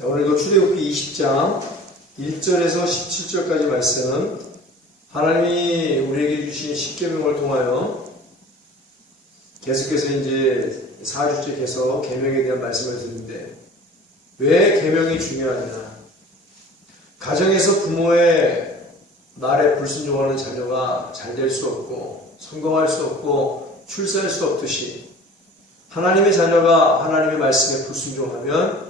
자, 오늘도 출애굽기 20장 1절에서 17절까지 말씀, 하나님이 우리에게 주신 십계명을 통하여 계속해서 이제 4주째 계속 계명에 대한 말씀을 드리는데, 왜 계명이 중요하냐? 가정에서 부모의 말에 불순종하는 자녀가 잘 될 수 없고 성공할 수 없고 출세할 수 없듯이, 하나님의 자녀가 하나님의 말씀에 불순종하면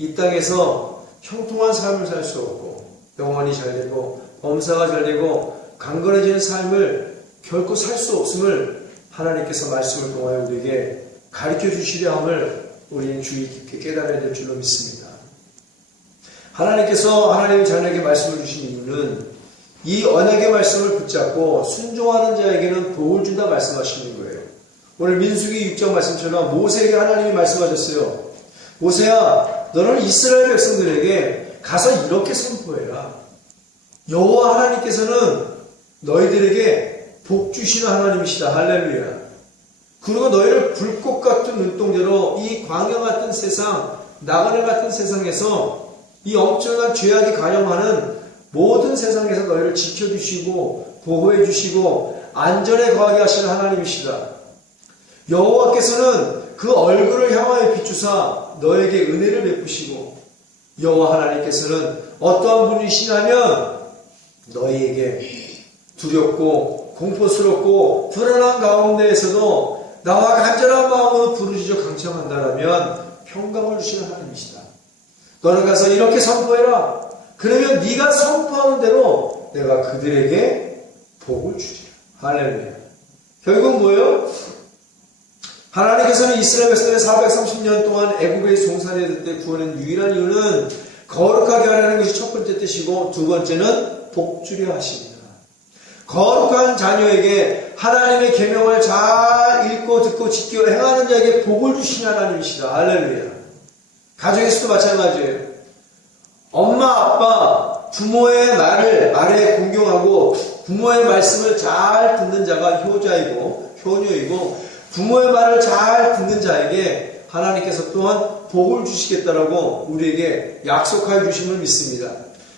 이 땅에서 형통한 삶을 살 수 없고 영원히 잘 되고 범사가 잘 되고 강건해지는 삶을 결코 살 수 없음을 하나님께서 말씀을 통하여 우리에게 가르쳐 주시려 함을 우리는 주의 깊게 깨달아야 될 줄로 믿습니다. 하나님께서 하나님의 자녀에게 말씀을 주신 이유는 이 언약의 말씀을 붙잡고 순종하는 자에게는 복을 준다 말씀하시는 거예요. 오늘 민수기 6장 말씀처럼 모세에게 하나님이 말씀하셨어요. 모세야, 너는 이스라엘 백성들에게 가서 이렇게 선포해라. 여호와 하나님께서는 너희들에게 복 주시는 하나님이시다. 할렐루야. 그리고 너희를 불꽃 같은 눈동자로 이 광야 같은 세상, 나그네 같은 세상에서 이 엄청난 죄악이 가용하는 모든 세상에서 너희를 지켜주시고 보호해 주시고 안전에 거하게 하시는 하나님이시다. 여호와께서는 그 얼굴을 향하여 비추사 너에게 은혜를 베푸시고, 여호와 하나님께서는 어떠한 분이시냐면 너희에게 두렵고 공포스럽고 불안한 가운데에서도 나와 간절한 마음으로 부르짖어 강청한다라면 평강을 주시는 하나님이시다. 너는 가서 이렇게 선포해라. 그러면 네가 선포하는 대로 내가 그들에게 복을 주리라. 할렐루야. 결국 뭐예요? 하나님께서는 이스라엘 백성을 430년 동안 애굽에 송사했을 때 구원한 유일한 이유는 거룩하게 하라는 것이 첫 번째 뜻이고, 두 번째는 복 주려 하십니다. 거룩한 자녀에게 하나님의 계명을 잘 읽고 듣고 지켜 행하는 자에게 복을 주시는 하나님이시다. 할렐루야. 가정에서도 마찬가지예요. 엄마, 아빠, 부모의 말에 공경하고 부모의 말씀을 잘 듣는 자가 효자이고 효녀이고, 부모의 말을 잘 듣는 자에게 하나님께서 또한 복을 주시겠다라고 우리에게 약속하여 주심을 믿습니다.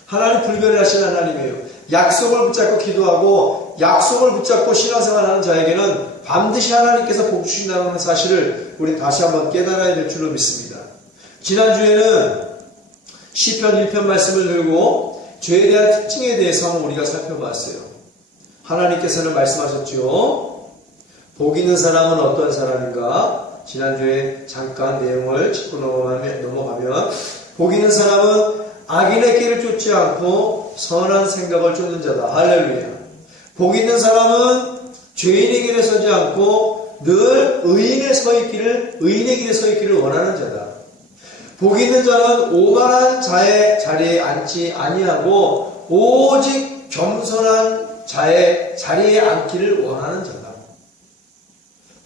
하나님 불변하신 하나님이에요. 약속을 붙잡고 기도하고 약속을 붙잡고 신앙생활하는 자에게는 반드시 하나님께서 복 주신다는 사실을 우리 다시 한번 깨달아야 될 줄로 믿습니다. 지난주에는 시편 1편 말씀을 들고 죄에 대한 특징에 대해서 한번 우리가 살펴봤어요. 하나님께서는 말씀하셨죠. 복 있는 사람은 어떤 사람인가? 지난주에 잠깐 내용을 짚고 넘어가면 복 있는 사람은 악인의 길을 쫓지 않고 선한 생각을 쫓는 자다. 할렐루야. 복 있는 사람은 죄인의 길에 서지 않고 늘 의인의 길에 서 있기를 원하는 자다. 복 있는 자는 오만한 자의 자리에 앉지 아니하고 오직 겸손한 자의 자리에 앉기를 원하는 자다.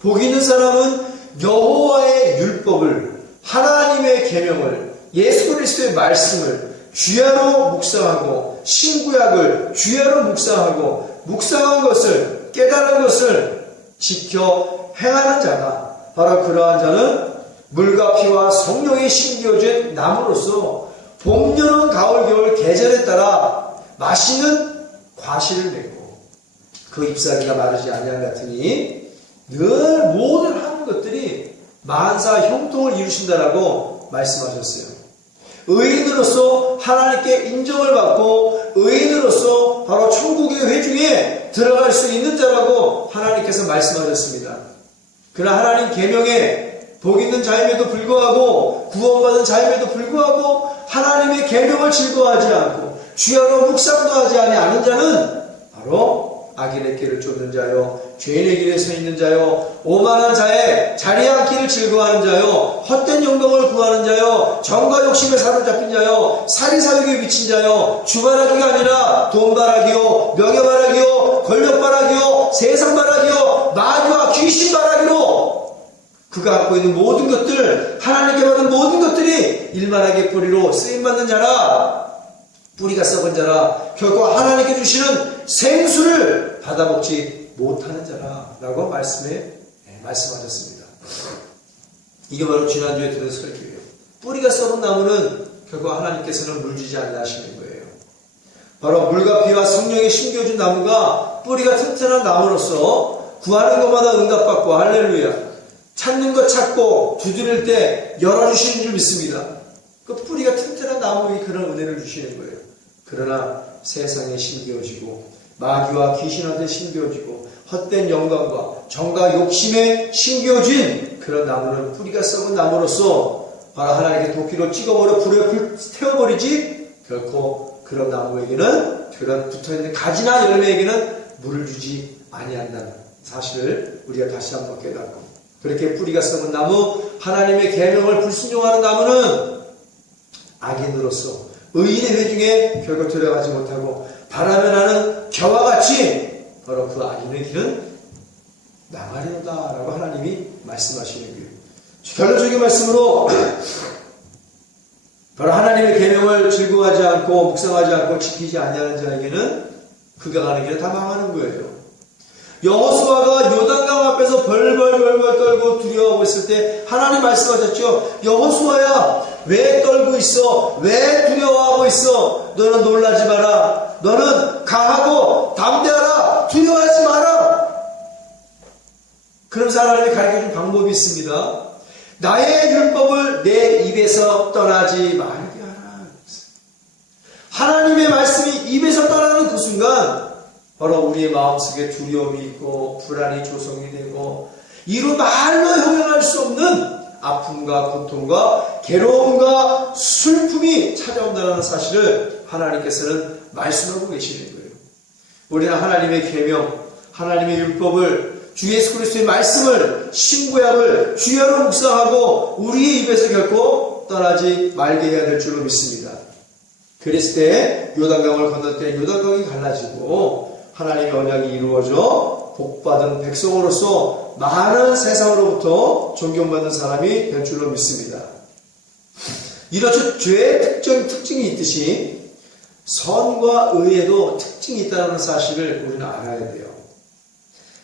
복 있는 사람은 여호와의 율법을, 하나님의 계명을, 예수 그리스도의 말씀을 주야로 묵상하고 신구약을 주야로 묵상하고 묵상한 것을, 깨달은 것을 지켜 행하는 자다. 바로 그러한 자는 물과 피와 성령이 심겨진 나무로서 봄, 여름, 가을, 겨울 계절에 따라 맛있는 과실을 맺고 그 잎사귀가 마르지 아니한 같으니 늘 모든 하는 것들이 만사 형통을 이루신다라고 말씀하셨어요. 의인으로서 하나님께 인정을 받고 의인으로서 바로 천국의 회중에 들어갈 수 있는 자라고 하나님께서 말씀하셨습니다. 그러나 하나님 계명에 복 있는 자임에도 불구하고 구원받은 자임에도 불구하고 하나님의 계명을 즐거워하지 않고 주야로 묵상도 하지 않는 자는 바로 악인의 길을 쫓는 자요, 죄인의 길에 서 있는 자요, 오만한 자의 자리에 앉기를 즐거워하는 자요, 헛된 영광을 구하는 자요, 정과 욕심에 사로잡힌 자요, 사리사욕에 미친 자요, 주바라기가 아니라 돈바라기요, 명예바라기요, 권력바라기요, 세상바라기요, 마귀와 귀신바라기로 그가 갖고 있는 모든 것들, 하나님께 받은 모든 것들이 일만하게 뿌리로 쓰임받는 자라. 뿌리가 썩은 자라. 결코 하나님께 주시는 생수를 받아먹지 못하는 자라라고 말씀하셨습니다. 이게 바로 지난주에 들은 설교예요. 뿌리가 썩은 나무는 결국 하나님께서는 물 주지 않나 하시는 거예요. 바로 물과 비와 성령이 심겨준 나무가 뿌리가 튼튼한 나무로서 구하는 것마다 응답받고 할렐루야. 찾는 것 찾고 두드릴 때 열어주시는 줄 믿습니다. 그 뿌리가 튼튼한 나무에 그런 은혜를 주시는 거예요. 그러나 세상에 심겨지고 마귀와 귀신한테 심겨지고 헛된 영광과 정과 욕심에 심겨진 그런 나무는 뿌리가 썩은 나무로서 바로 하나님께 도끼로 찍어버려 불에 태워버리지 결코 그런 나무에게는 그런 붙어있는 가지나 열매에게는 물을 주지 아니한다는 사실을 우리가 다시 한번 깨닫고 그렇게 뿌리가 썩은 나무 하나님의 계명을 불순종하는 나무는 악인으로서 의인의 회중에 결국 들어가지 못하고 바람에 나는 겨와 같이 바로 그 악인의 길은 나가리로다라고 하나님이 말씀하시는 거예요. 결론적인 말씀으로 바로 하나님의 계명을 즐거워하지 않고 묵상하지 않고 지키지 아니하는 자에게는 그가 가는 길은 다 망하는 거예요. 여호수아가 요단강 앞에서 벌벌 떨고 두려워하고 있을 때 하나님 말씀하셨죠. 여호수아야 왜 떨고 있어? 왜 두려워하고 있어? 너는 놀라지 마라. 너는 강하고 담대하라. 두려워하지 마라. 그러면서 하나님이 가르쳐준 방법이 있습니다. 나의 율법을 내 입에서 떠나지 말게 하라. 하나님의 말씀이 입에서 떠나는 그 순간 바로 우리의 마음속에 두려움이 있고 불안이 조성이 되고 이루 말로 형용할 수 없는 아픔과 고통과 괴로움과 슬픔이 찾아온다는 사실을 하나님께서는 말씀하고 계시는 거예요. 우리는 하나님의 계명, 하나님의 율법을 주 예수 그리스도의 말씀을 신구약을 주야로 묵상하고 우리의 입에서 결코 떠나지 말게 해야 될 줄로 믿습니다. 그랬을 때 요단강을 건널 때 요단강이 갈라지고 하나님의 언약이 이루어져 복받은 백성으로서 많은 세상으로부터 존경받는 사람이 될 줄로 믿습니다. 이렇듯 죄의 특징이 있듯이 선과 의에도 특징이 있다는 사실을 우리는 알아야 돼요.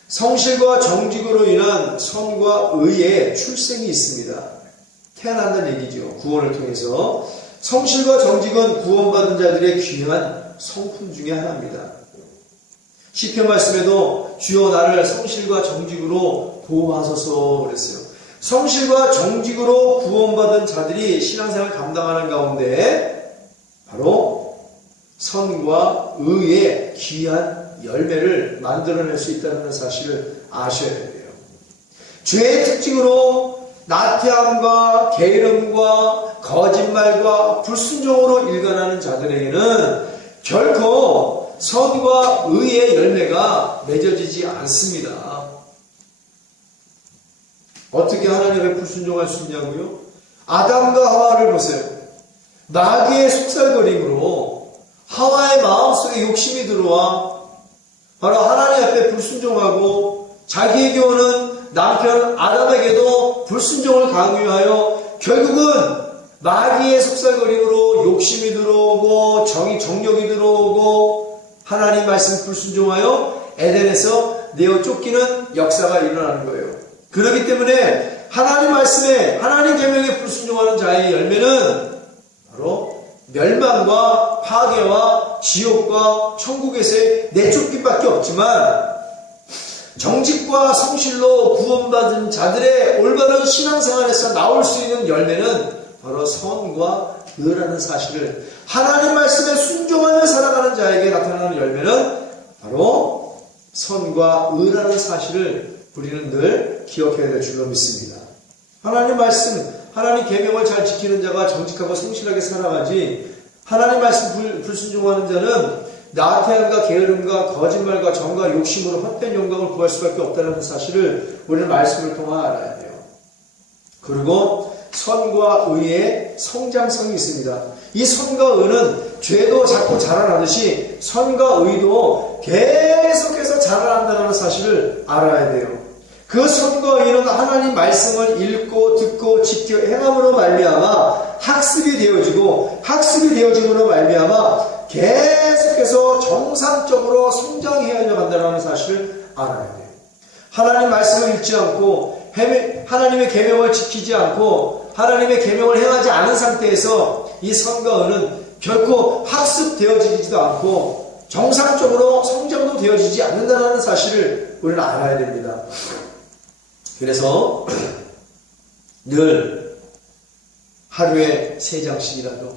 성실과 정직으로 인한 선과 의의 출생이 있습니다. 태어난다는 얘기죠. 구원을 통해서. 성실과 정직은 구원받은 자들의 귀한 성품 중에 하나입니다. 시편 말씀에도 주여 나를 성실과 정직으로 보호하소서 그랬어요. 성실과 정직으로 구원받은 자들이 신앙생활을 감당하는 가운데 바로 선과 의의 귀한 열매를 만들어낼 수 있다는 사실을 아셔야 돼요. 죄의 특징으로 나태함과 게으름과 거짓말과 불순종으로 일관하는 자들에게는 결코 선과 의의 열매가 맺어지지 않습니다. 어떻게 하나님의 불순종할 수 있냐고요? 아담과 하와를 보세요. 마귀의 속살거림으로 하와의 마음속에 욕심이 들어와 바로 하나님 앞에 불순종하고 자기에게 오는 남편 아담에게도 불순종을 강요하여 결국은 마귀의 속살거림으로 욕심이 들어오고 정력이 들어오고 하나님 말씀 불순종하여 에덴에서 내어 쫓기는 역사가 일어나는 거예요. 그렇기 때문에 하나님 말씀에 하나님 계명에 불순종하는 자의 열매는 바로 멸망과 파괴와 지옥과 천국에서의 내쫓김밖에 없지만 정직과 성실로 구원받은 자들의 올바른 신앙생활에서 나올 수 있는 열매는 바로 선과 의라는 사실을 하나님 말씀에 순종하며 살아가는 자에게 나타나는 열매는 바로 선과 의라는 사실을 우리는 늘 기억해야 될 줄로 믿습니다. 하나님 말씀, 하나님 계명을 잘 지키는 자가 정직하고 성실하게 살아가지 하나님 말씀 불순종하는 자는 나태함과 게으름과 거짓말과 정과 욕심으로 헛된 영광을 구할 수밖에 없다는 사실을 우리는 말씀을 통해 알아야 돼요. 그리고 선과 의의 성장성이 있습니다. 이 선과 의는 죄도 자꾸 자라나듯이 선과 의도 계속해서 자라난다는 사실을 알아야 돼요. 그 선과 의는 하나님 말씀을 읽고 듣고 지켜 행함으로 말미암아 학습이 되어지고 학습이 되어짐으로 말미암아 계속해서 정상적으로 성장해야 간다는 사실을 알아야 돼요. 하나님 말씀을 읽지 않고 하나님의 계명을 지키지 않고 하나님의 계명을 행하지 않은 상태에서 이 선과 의는 결코 학습되어지지도 않고 정상적으로 성장도 되어지지 않는다는 사실을 우리는 알아야 됩니다. 그래서 늘 하루에 3장씩이라도,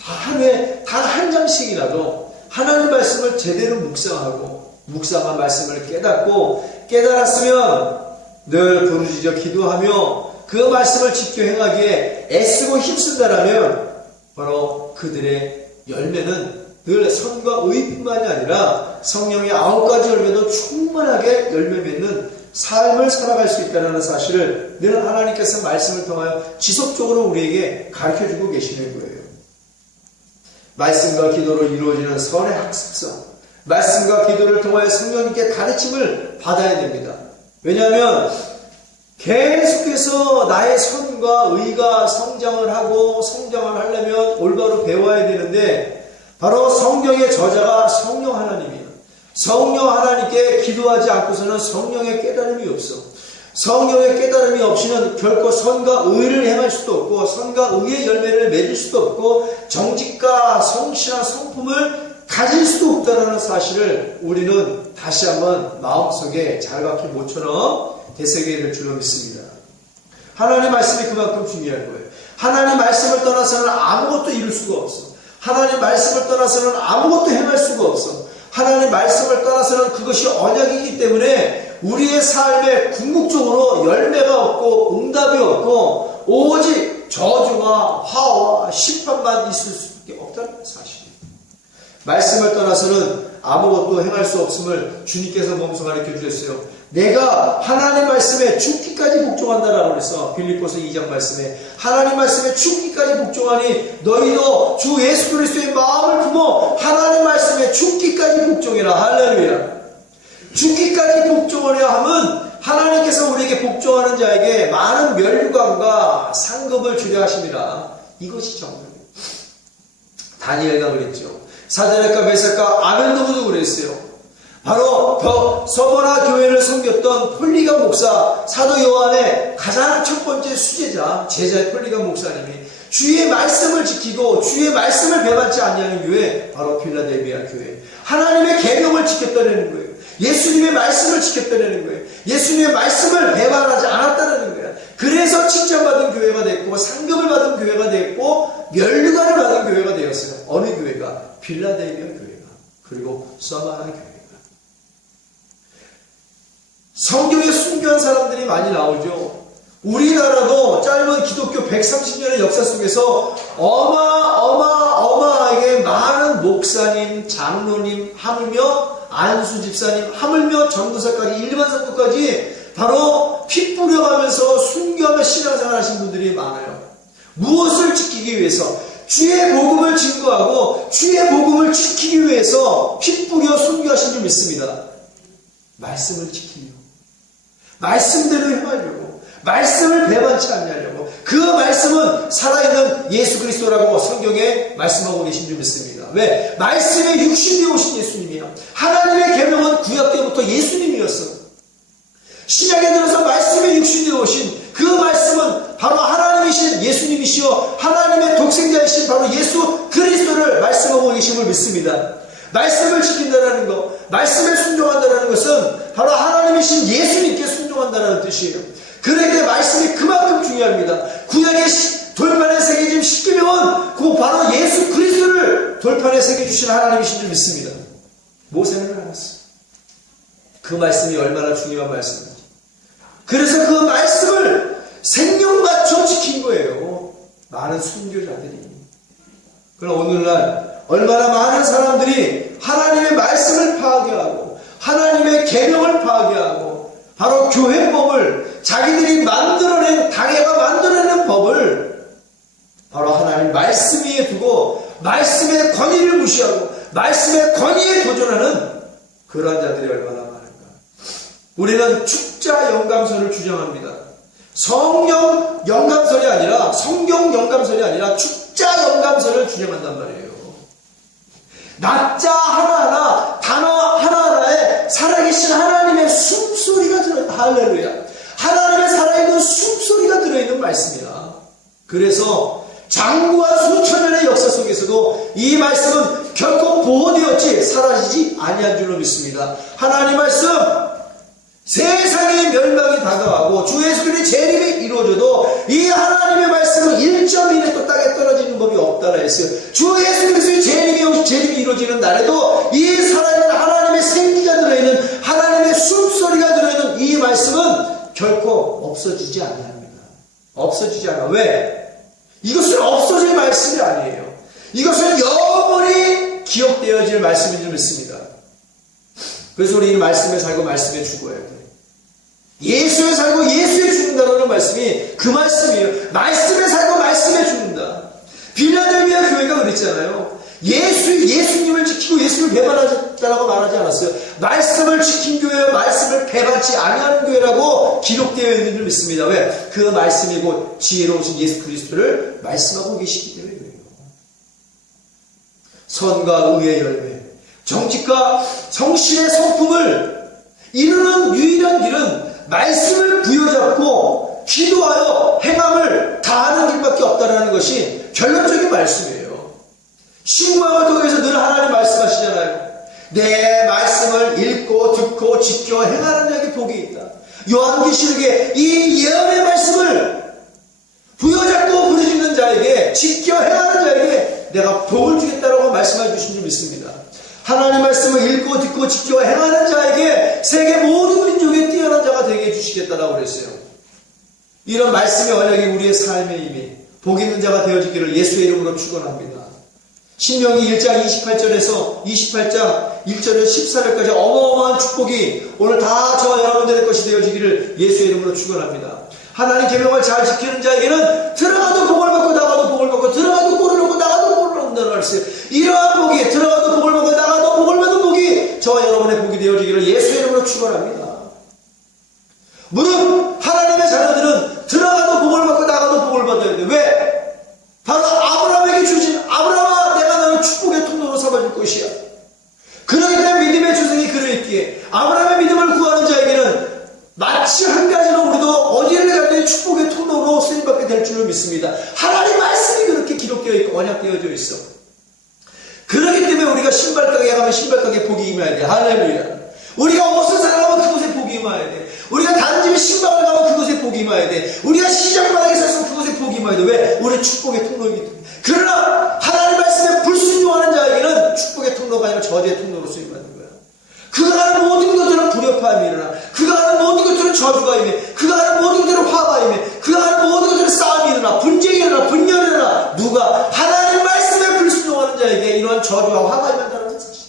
하루에 단 한 장씩이라도 하나님 말씀을 제대로 묵상하고 묵상한 말씀을 깨달았으면 늘 부르짖어 기도하며 그 말씀을 지켜 행하기에 애쓰고 힘쓴다라면 바로 그들의 열매는 늘 선과 의뿐만이 아니라 성령의 9가지 열매도 충만하게 열매 맺는 삶을 살아갈 수 있다는 사실을 늘 하나님께서 말씀을 통하여 지속적으로 우리에게 가르쳐주고 계시는 거예요. 말씀과 기도로 이루어지는 선의 학습성, 말씀과 기도를 통하여 성령님께 가르침을 받아야 됩니다. 왜냐하면 계속해서 나의 선과 의가 성장을 하고 성장을 하려면 올바로 배워야 되는데 바로 성경의 저자가 성령 하나님이에요. 성령 하나님께 기도하지 않고서는 성령의 깨달음이 없어. 성령의 깨달음이 없이는 결코 선과 의를 행할 수도 없고 선과 의의 열매를 맺을 수도 없고 정직과 성실한 성품을 가질 수도 없다는 사실을 우리는 다시 한번 마음속에 잘박힌 모처럼 되새겨야 될 줄로 믿습니다. 하나님 말씀이 그만큼 중요한 거예요. 하나님 말씀을 떠나서는 아무것도 이룰 수가 없어. 하나님 말씀을 떠나서는 아무것도 행할 수가 없어. 하나님 말씀을 떠나서는 그것이 언약이기 때문에 우리의 삶에 궁극적으로 열매가 없고 응답이 없고 오직 저주와 화와 심판만 있을 수밖에 없다는 사실입니다. 말씀을 떠나서는 아무것도 행할 수 없음을 주님께서 몸소 가르쳐 주셨어요. 내가 하나님 말씀에 죽기까지 복종한다라고 해서 빌립보서 2장 말씀에 하나님 말씀에 죽기까지 복종하니 너희도 주 예수 그리스도의 마음을 품어 하나님 말씀에 죽기까지 복종해라. 할렐루야. 죽기까지 복종하려 함은 하나님께서 우리에게 복종하는 자에게 많은 멸류관과 상급을 주려 하십니다. 이것이 정답입니다. 다니엘가 그랬죠. 사드락과 메삭과 아벤노고도 그랬어요. 바로 서버나 교회를 섬겼던 폴리가 목사, 사도 요한의 가장 첫 번째 수제자, 제자 폴리가 목사님이 주의 말씀을 지키고 주의 말씀을 배반치 아니하는 교회, 바로 필라델비아 교회. 하나님의 계명을 지켰다는 거예요. 예수님의 말씀을 지켰다는 거예요. 예수님의 말씀을 배반하지 않았다는 거예요. 그래서 칭찬받은 교회가 됐고 상급을 받은 교회가 됐고 면류관을 받은 교회가 되었어요. 어느 교회가? 필라델비아 교회가. 그리고 서마나 교회가. 성경에 순교한 사람들이 많이 나오죠. 우리나라도 짧은 기독교 130년의 역사 속에서 어마어마하게 많은 목사님, 장로님, 하물며 안수 집사님, 하물며 전도사까지, 일반 성도까지 바로 피 뿌려가면서 순교하며 신앙생활 하신 분들이 많아요. 무엇을 지키기 위해서? 주의 복음을 증거하고 주의 복음을 지키기 위해서 피 뿌려 순교하신 줄 믿습니다. 말씀을 지키려, 말씀대로 행하려고, 말씀을 배반치 않으려고. 그 말씀은 살아있는 예수 그리스도라고 성경에 말씀하고 계신 줄 믿습니다. 왜? 말씀에 육신되어 오신 예수님이야. 하나님의 계명은 구약 때부터 예수님이었어. 신약에 들어서 말씀에 육신되어 오신 그 말씀은 바로 하나님이신 예수님이시여 하나님의 독생자이신 바로 예수 그리스도를 말씀하고 계심을 믿습니다. 말씀을 지킨다는 것, 말씀에 순종한다는 것은 바로 하나님이신 예수님께 순종한다는 뜻이에요. 그러니까 말씀이 그만큼 중요합니다. 구약의 돌판에 새겨진 십계명은 그 바로 예수 그리스도를 돌판에 새겨주신 하나님이신 줄 믿습니다. 모세는 알았어. 그 말씀이 얼마나 중요한 말씀인지. 그래서 그 말씀을 생명같이 지킨 거예요. 많은 순교자들이. 그러나 오늘날 얼마나 많은 사람들이 하나님의 말씀을 파괴하고 하나님의 계명을 파괴하고 바로 교회법을 자기들이 만들어낸, 당회가 만들어낸 법을 바로 하나님 말씀 위에 두고 말씀의 권위를 무시하고 말씀의 권위에 도전하는 그러한 자들이 얼마나 많은가. 우리는 축자 영감설을 주장합니다. 성령 영감설이 아니라, 성경 영감설이 아니라 축자 영감설을 주장한단 말이에요. 낮자 하나하나, 단어 하나하나에 살아계신 하나님의 숨소리가 들어있다. 할렐루야. 하나님의 살아있는 숨소리가 들어있는 말씀이라. 그래서 장구한 수천년의 역사 속에서도 이 말씀은 결코 보호되었지 사라지지 아니한 줄로 믿습니다. 하나님 말씀, 세상의 멸망이 다가가고 주 예수 그리스도의 재림이 이루어져도 이 하나님의 말씀은 1.1도 땅에 떨어지는 법이 없다라 했어요. 주 예수 그리스도의 재림이 이루어지는 날에도 이 살아있는 하나님의 생기가 들어있는 하나님의 숨소리가 들어있는 이 말씀은 결코 없어지지 아니합니다. 없어지지 않아. 왜? 이것은 없어질 말씀이 아니에요. 이것은 영원히 기억되어질 말씀인 줄 믿습니다. 그래서 우리 이 말씀에 살고 말씀에 죽어야 돼요. 예수에 살고 예수에 죽는다라는 말씀이 그 말씀이에요. 말씀에 살고 말씀에 죽는다. 빌라델비아 교회가 그랬잖아요. 예수님을 지키고 예수를 배반하셨다라고 말하지 않았어요. 말씀을 지킨 교회와 말씀을 배반치 아니하는 교회라고 기록되어 있는 줄 믿습니다. 왜? 그 말씀이고 지혜로우신 예수 그리스도를 말씀하고 계시기 때문에 그래요. 선과 의의 열매, 정직과 성실의 성품을 이루는 유일한 길은 말씀을 부여잡고 기도하여 행함을 다하는 길밖에 없다는 것이 결론적인 말씀이에요. 신구약을 통해서 늘 하나님 말씀하시잖아요. 내 말씀을 읽고 듣고 지켜 행하는 자에게 복이 있다. 요한계시록에 이 예언의 말씀을 부여잡고 부르짖는 자에게 지켜 행하는 자에게 내가 복을 주겠다라고 말씀해 주신 줄 믿습니다. 하나님 말씀을 읽고 듣고 지켜 행하는 자에게 세계 모든 민족에 뛰어난 자가 되게 해주시겠다라고 그랬어요. 이런 말씀의 언약이 우리의 삶에 임해 복 있는 자가 되어지기를 예수의 이름으로 축원합니다. 신명기 1장 28절에서 28장 1절에서 14절까지 어마어마한 축복이 오늘 다 저와 여러분들의 것이 되어지기를 예수의 이름으로 축원합니다. 하나님 계명을 잘 지키는 자에게는 들어가도 복을 받고 나가도 복을 받고 들어가도 꼴을 얻고 나가도 꼴을 얻는다는 말씀. 이러한 복이 들어가도 복을 받고 나가도 복을 받는 복이 저와 여러분의 복이 되어지기를 예수의 이름으로 축원합니다. 무릇 하나님의 자녀들은 들어가도 복을 받고 나가도 복을 받아야 돼. 왜? 바로 아브라함에게 주신 아브라함아 내가 너를 축복의 통로로 삼아줄 것이야. 그러기 때문에 믿음의 조상이 그러했기에 아브라함의 믿음을 구하는 자에게는 마치 한 가지로 우리도 어디를 가든 축복의 통로로 쓰임받게 될 줄로 믿습니다. 하나님 말씀이 그렇게 기록되어 있고 언약되어져 있어. 그렇기 때문에 우리가 신발 가게에 가면 신발 가게에 복이 임해야 돼. 할렐루야. 우리가 옷을 사러 가면 그곳에 복이 임해야 돼. 우리가 다른 집에 신발을 가면 그곳에 복이 임해야 돼. 우리가 시장바닥에 서서 그곳에 복이 임해야 돼. 왜? 우리 축복의 통로이기 때문에. 그러나 하나님 말씀에 불순종하는 자에게는 축복의 통로가 아니라 저주의 통로로 쓰임받는 거야. 그가 하는 모든 것들은 불협화음이 일어나. 그가 하는 모든 것들은 저주가 임해. 그가 하는 모든 것들은 화가 임해. 그가 하는 모든 것들은 싸움이 일어나. 분쟁이 일어나. 분열이 일어나. 누가? 하나님 말씀에 불순종하는 자에게 이러한 저주와 화가 임한다는 사실.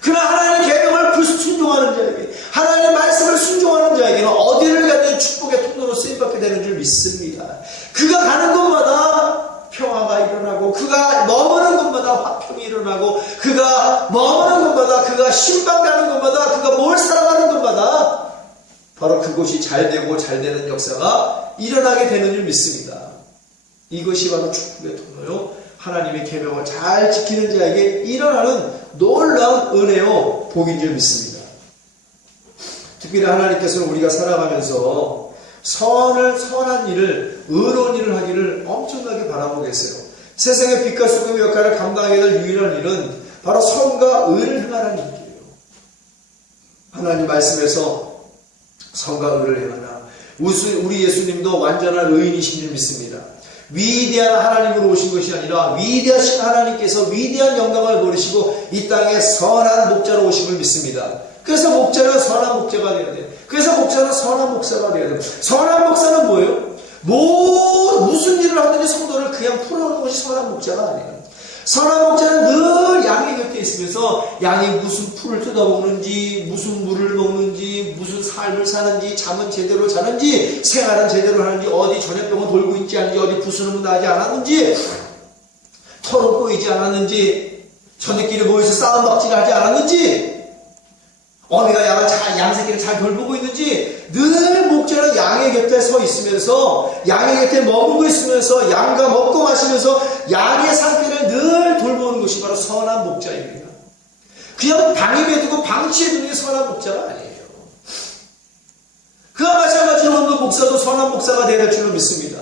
그러나 하나님 계명을 불순종하는 자에게, 하나님 말씀을 순종하는 자에게는 어디를 가든 축복의 통로로 쓰임받게 되는 줄 믿습니다. 그가 가는 곳마다 평화가 일어나고, 그가 머무는 곳마다 화평이 일어나고, 그가 머무는 곳마다, 그가 신방 가는 곳마다, 그가 뭘 살아가는 곳마다 바로 그곳이 잘 되고 잘 되는 역사가 일어나게 되는 줄 믿습니다. 이것이 바로 축복의 통로요. 하나님의 계명을 잘 지키는 자에게 일어나는 놀라운 은혜요 복인 줄 믿습니다. 특별히 하나님께서는 우리가 살아가면서 선한 일을, 의로운 일을 하기를 엄청나게 바라고 계세요. 세상의 빛과 소금의 역할을 감당하게 될 유일한 일은 바로 선과 의를 행하라는 일이에요. 하나님 말씀에서 선과 의를 행하라. 우리 예수님도 완전한 의인이신 줄 믿습니다. 위대한 하나님으로 오신 것이 아니라 위대하신 하나님께서 위대한 영광을 모르시고 이 땅에 선한 목자로 오심을 믿습니다. 그래서 목자는 선한 목자가 되어야 돼요. 그래서 목자는 선한 목사가 되어야 돼요. 선한 목사는 뭐예요? 무슨 일을 하든지 성도를 그냥 풀어놓는 것이 선한 목자가 아니에요. 선한 목자는 늘 양의 곁에 있으면서 양이 무슨 풀을 뜯어먹는지, 무슨 물을 먹는지, 무슨 삶을 사는지, 잠은 제대로 자는지, 생활은 제대로 하는지, 어디 전염병은 돌고 있지 않은지, 어디 부스럼은 나지 않았는지, 털은 꼬이지 않았는지, 저들끼리 모여서 싸움박질을 하지 않았는지, 어미가 양 새끼를 잘 돌보고 있는지, 늘 목자는 양의 곁에 서 있으면서, 양의 곁에 머물고 있으면서, 양과 먹고 마시면서, 양의 상태를 늘 돌보는 것이 바로 선한 목자입니다. 그냥 방임해두고 방치해두는 게 선한 목자가 아니에요. 그와 마찬가지로 오늘 목사도 선한 목사가 되어야 될 줄로 믿습니다.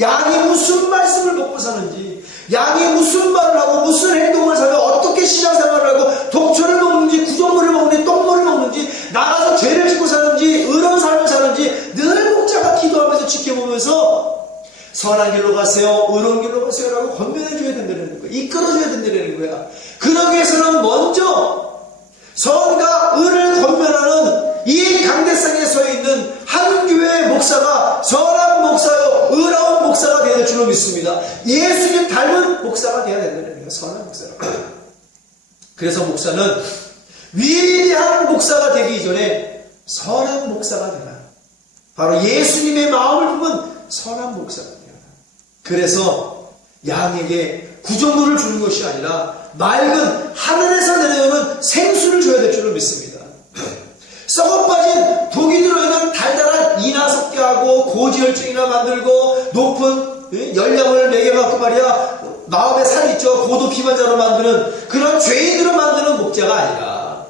양이 무슨 말씀을 먹고 사는지, 양이 무슨 말을 하고 무슨 행동을 하며 어떻게 신앙생활을 하고 독초를 먹는지 구정물을 먹는지 똥물을 먹는지 나가서 죄를 짓고 사는지 의로운 삶을 사는지 늘 목자가 기도하면서 지켜보면서 선한 길로 가세요, 의로운 길로 가세요 라고 권면해줘야 된다는 거야. 이끌어줘야 된다는 거야. 그러기 위해서는 먼저 선과 의를 권면하는 이 강대상에 서 있는 한 교회의 목사가 선한 목사요, 의로운 목사가 되어야 될 줄로 믿습니다. 예수님 닮은 목사가 되어야 된다는 거예요. 선한 목사로. 그래서 목사는 위대한 목사가 되기 이전에 선한 목사가 되라. 바로 예수님의 마음을 품은 선한 목사가 되라. 그래서 양에게 구정물을 주는 것이 아니라 맑은 하늘에서 내려오는 생수를 줘야 될 줄로 믿습니다. 썩어빠진 독이 들어있는 달달한 이나 섞게 하고 고지혈증이나 만들고 높은 열량을 매겨갖고 말이야 마음에 살이 있죠. 고도 비만자로 만드는 그런 죄인으로 만드는 목자가 아니라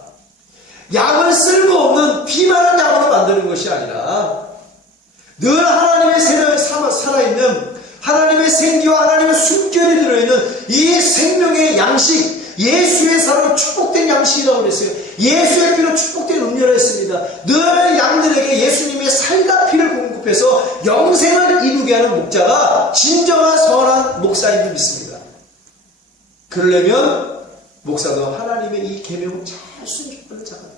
약을 쓸모없는 비만한 약으로 만드는 것이 아니라 늘 하나님의 세상에 살아있는 하나님의 생기와 하나님의 숨결이 들어있는 이 생명의 양식, 예수의 사랑으로 축복된 양식이라고 그랬어요. 예수의 피로 축복된 음료라 했습니다. 늘 양들에게 예수님의 살과 피를 공급해서 영생을 이루게 하는 목자가 진정한 선한 목사인 줄 믿습니다. 그러려면 목사도 하나님의 이 계명을 잘 순종하는 자가 돼요.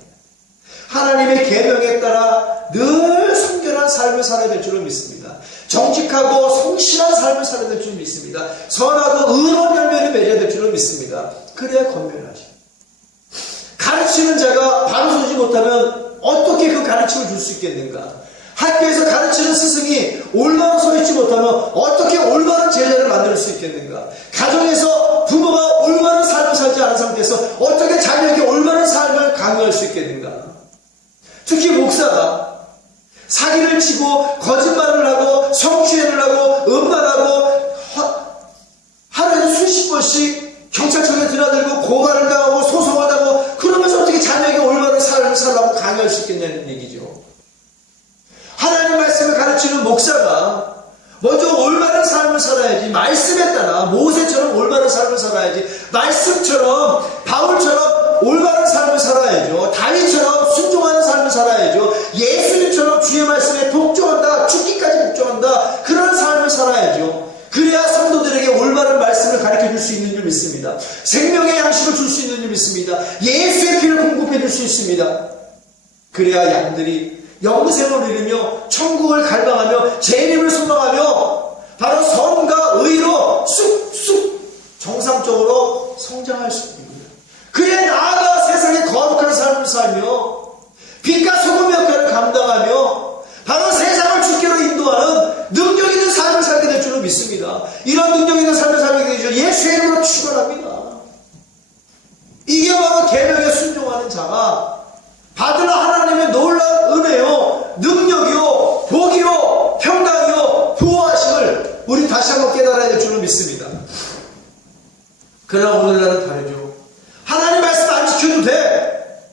하나님의 계명에 따라 늘 성결한 삶을 살아야 될 줄로 믿습니다. 정직하고 성실한 삶을 살아야 될 줄 믿습니다. 선하고 의로운 열매를 맺어야 될 줄로 믿습니다. 그래야 권면하죠. 가르치는 자가 바로 서지 못하면 어떻게 그 가르침을 줄 수 있겠는가? 학교에서 가르치는 스승이 올바로 서 있지 못하면 어떻게 올바른 제자를 만들 수 있겠는가? 가정에서 부모가 올바른 삶을 살지 않은 상태에서 어떻게 자녀에게 올바른 삶을 강요할 수 있겠는가? 특히 목사가 사기를 치고 거짓말을 하고 성추행을 하고 음란하고 하루에 수십 번씩 경찰청에 드나들고 고발을 당하고 소송을 당하고 그러면서 어떻게 자녀에게 올바른 삶을 살라고 강요할 수 있겠냐는 얘기죠. 하나님 말씀을 가르치는 목사가 먼저 올바른 삶을 살아야지. 말씀에 따라 모세처럼 올바른 삶을 살아야지. 말씀처럼 바울처럼 올바른 삶을 살아야죠. 다윗처럼 순종하는 삶을 살아야죠. 예수님처럼 주의 말씀에 복종한다, 죽기까지 복종한다, 그런 삶을 살아야죠. 그래야 성도들에게 올바른 말씀을 가르쳐 줄 수 있는 줄 믿습니다. 생명의 양식을 줄 수 있는 줄 믿습니다. 예수의 피를 공급해 줄 수 있습니다. 그래야 양들이 영생을 이루며 천국을 갈망하며 재림을 소망하며 바로 선과 의로 쑥쑥 정상적으로 성장할 수 있는 거예요. 그래야 나아가 세상에 거룩한 삶을 살며 빛과 소금의 역할을 감당하며 바로 세상을 주께로 인도하는 능력 있는 삶을 살게 될 줄로 믿습니다. 이런 능력 있는 삶을 살게 되죠. 예수의 이름으로 축원합니다. 이게 바로 계명에 순종하는 자가 받으러 하나님의 놀라운 은혜요, 능력이요, 복이요, 평강이요, 보호하심을 우리 다시 한번 깨달아야 될 줄로 믿습니다. 그러나 오늘날은 다르죠. 하나님 말씀 안 지켜도 돼.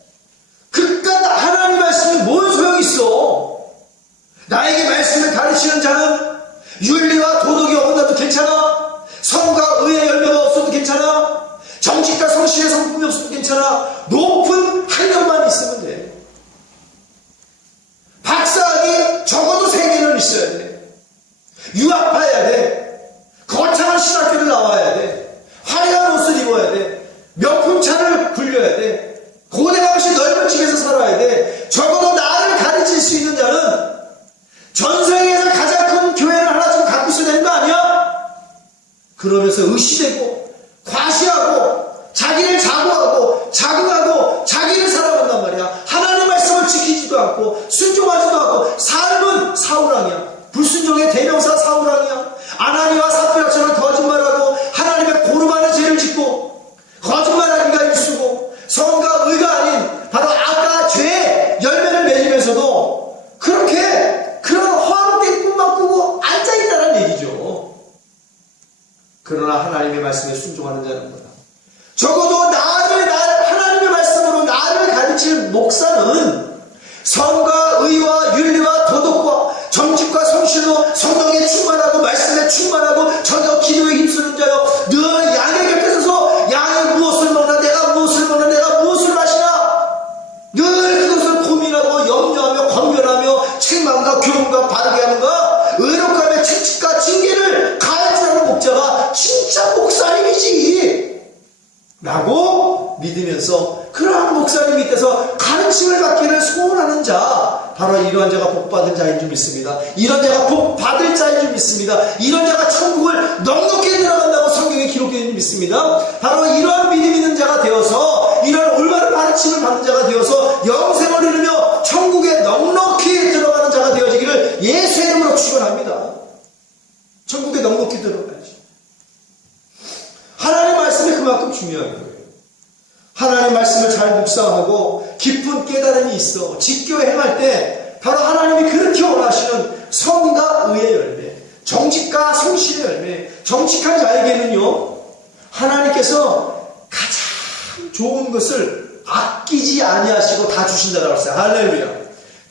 그깟 하나님 말씀이 뭔 소용이 있어. 나에게 말씀을 가르치는 자는 윤리와 도덕이 어긋나도 괜찮아. 성과 의의 열매가 없어도 괜찮아. 정직과 성실의 성품이 없어도 괜찮아. 높은 학력만 있으면 돼. 박사학위 적어도 3개는 있어야 돼. 유학 가야 돼. 거창한 신학교를 나와야 돼. 화려한 옷을 입어야 돼. 명품차를 굴려야 돼. 고대강시 넓은 집에서 살아야 돼. 적어도 나를 가르칠 수 있는 자는 전 세계에서 가장 큰 교회를 하나쯤 갖고 있어야 되는 거 아니야? 그러면서 의시되고 과시하고 자기를 자부하고 자긍하고 자기를 사랑한단 말이야. 하나님 말씀을 지키지도 않고 순종하지도 않고 삶은 사울왕이야. 불순종의 대명사 사울왕이야. 아나니와 삽비라처럼 거짓말하고 하나님의 고름하는 죄를 짓고 거짓말하기가 일수고 성과 의가 아닌 바로 악과 죄의 열매를 맺으면서도 그렇게 그런 허황된 꿈만 꾸고 앉아있다는 얘기죠. 그러나 하나님의 말씀에 순종하는 자는 뭐다? 적어도 하나님의 말씀으로 나를 가르칠 목사는 선과 의와 윤리와 도덕과 정직과 성실로 성령에 충만하고 말씀에 충만하고 전혀 기도에 힘쓰는 자여 늘 양의 곁에 서서 양이 무엇을 먹나 내가 무엇을 먹나 내가 무엇을 마시나 늘 그것을 고민하고 염려하며 권면하며 책망과 교훈과 바르게 하는가 의롭게 하며 채찍과 징계를 가해주라는 목자가 진짜 목사님이지 라고 믿으면서 그러한 목사님 밑에서 가르침을 받기를 소원하는 자 바로 이러한 자가 복받은 자인 줄 믿습니다. 이런 자가 복받을 자인 줄 믿습니다. 이런 자가 천국을 넉넉히 들어간다고 성경에 기록되어 있는 줄 믿습니다. 바로 이러한 믿음 있는 자가 되어서 이런 올바른 가르침을 받는 자가 되어서 영생을 이루며 천국에 넉넉히 들어가는 자가 되어지기를 예수의 이름으로 축원합니다. 천국에 넉넉히 들어가야지. 하나님의 말씀이 그만큼 중요한 거예요. 하나님의 말씀을 잘 묵상하고 깊은 깨달음이 있어 지켜 행할 때 바로 하나님이 그렇게 원하시는 성과 의의 열매, 정직과 성실의 열매, 정직한 자에게는요 하나님께서 가장 좋은 것을 아끼지 아니하시고 다 주신다라고 했어요. 할렐루야.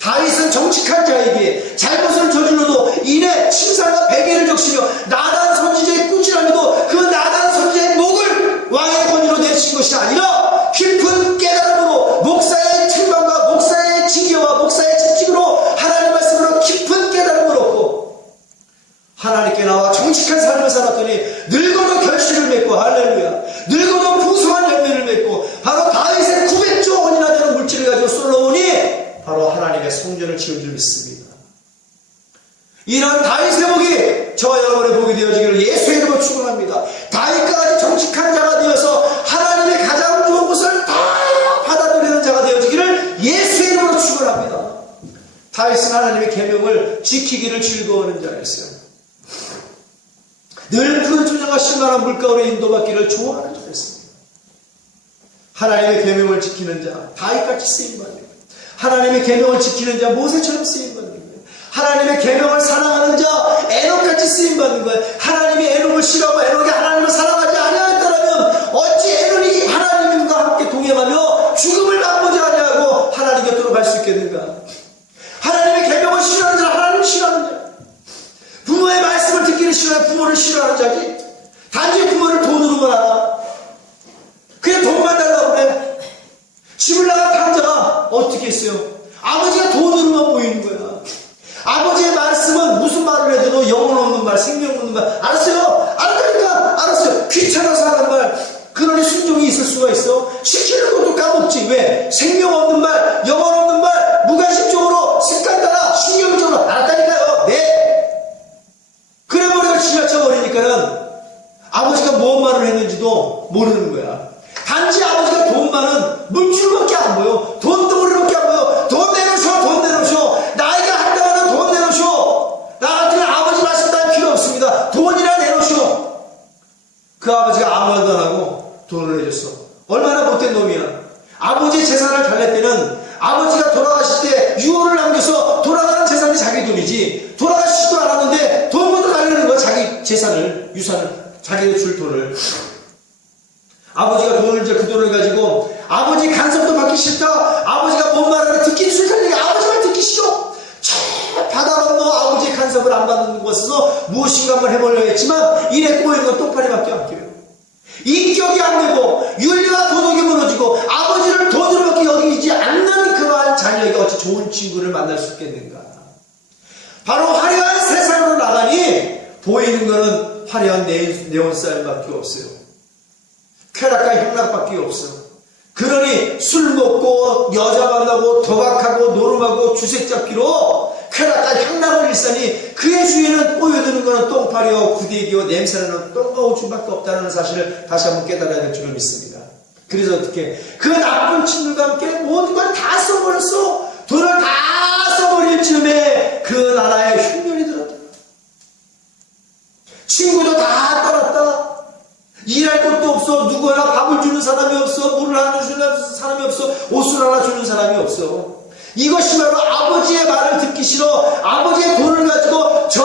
다윗은 정직한 자에게 잘못을 저질러도 이내 침상과 베개를 적시며 나단 선지자의 꾸지람에도 그 나단 선지자의 목을 왕의 권위로 내신 것이 아니라 깊은 깨달음으로 목사의 책망과 목사의 징계와 목사의 채찍으로 하나님의 말씀으로 깊은 깨달음을 얻고 하나님께 나와 정직한 삶을 살았더니 늙어도 결실을 맺고 할렐루야 늙어도 풍성한 열매를 맺고 바로 다윗의 900조 원이나 되는 물질을 가지고 솔로몬이 바로 하나님의 성전을 지은 줄 믿습니다. 이런 다윗의 복이 저와 여러분의 복이 되어지기를 예수의 이름으로 축원합니다. 다윗과 같이 정직한 자가 되어서 하나님의 가장 좋은 것을 다 받아들이는 자가 되어지기를 예수의 이름으로 축원합니다. 다윗은 하나님의 계명을 지키기를 즐거워하는 자였어요. 늘 푸른 초장과 신선한 물가로 인도받기를 좋아하는 자였습니다. 하나님의 계명을 지키는 자 다윗같이 쓰임받는 거예요. 하나님의 계명을 지키는 자 모세처럼 쓰임받는 거예요. 하나님의 계명을 사랑하는 자 에녹같이 쓰임받는 거예요. 하나님이 에녹을 싫어하고 에녹이 하나님을 사랑하지 아니하였다면 어찌 에녹이 하나님과 함께 동행하며 죽음을 맛보지 아니하고 하나님 곁으로 갈 수 있겠는가. 하나님의 계명을 싫어하는 자 하나님을 싫어하는 자 부모의 말씀을 듣기를 싫어해 부모를 싫어하는 자지 단지 부모를 돈으로만 알아. 그냥 돈만 달라고 그래. 집을 나간 탕자가 어떻게 했어요? 아버지가 돈으로만 보이는 거야. 아버지의 말씀은 무슨 말을 해도 영혼 없는 말, 생명 없는 말. 알았어요? 알았다니까? 알았어요. 귀찮아서 하는 말. 그러니 순종이 있을 수가 있어? 시키는 것도 까먹지. 왜? 생명 없는 말, 영혼 없는 말, 무관심적으로, 습관 따라, 신경적으로. 알았다니까요? 네. 그래버리고 지나쳐버리니까는 아버지가 뭔 말을 했는지도 모르는 거야. 단지 아버지가 돈만은 물줄밖에 안 보여. 돈덩어리밖에 안 보여. 돈 내놓으셔, 돈 내놓으셔. 나에게 한다면 돈 내놓으셔. 나한테는 아버지 말씀 따위 필요 없습니다. 돈이나 내놓으셔. 그 아버지가 아무 말도 안 하고 돈을 내줬어. 얼마나 못된 놈이야. 아버지의 재산을 달랠 때는 아버지가 돌아가실 때 유언을 남겨서 돌아가는 재산이 자기 돈이지 돌아가시지도 않았는데 돈부터 달래는 거야. 자기 재산을, 유산을, 자기가 줄 돈을. 아버지가 돈을 이제 그 돈을 가지고 아버지 간섭도 받기 싫다. 아버지가 뭔 말하는 듣기 싫다는 게 아버지 말 듣기 싫어. 저 바다 건너 아버지의 간섭을 안 받는 곳에서 무엇인가 한번 해보려고 했지만 일에 꼬이는 건 똑파리밖에 안 껴요. 인격이 안 되고 윤리와 도덕이 무너지고 아버지를 돈으로밖에 여기지 않는 그러한 자녀에게 어찌 좋은 친구를 만날 수 있겠는가. 바로 화려한 세상으로 나가니 보이는 것은 화려한 네온사인밖에 없어요. 쾌락과 향락밖에 없어. 그러니 술 먹고 여자 만나고 도박하고 노름하고 주색 잡기로 쾌락과 향락을 일삼니 그의 주위에는 보여드는 것은 똥파리와 구데기와 냄새나는 똥과 오줌밖에 없다는 사실을 다시 한번 깨달아야 될 줄을 믿습니다. 그래서 어떻게 그 나쁜 친구들과 함께 모든 걸 다 써버렸어. 돈을 다 써버릴 즈음에 그 나라에 흉년이 들었다. 친구도 다 떠났다. 일할 것도 없어. 누구 하나 밥을 주는 사람이 없어. 물을 하나 주는 사람이 없어. 옷을 하나 주는 사람이 없어. 이것이 바로 아버지의 말을 듣기 싫어 아버지의 돈을 가지고 저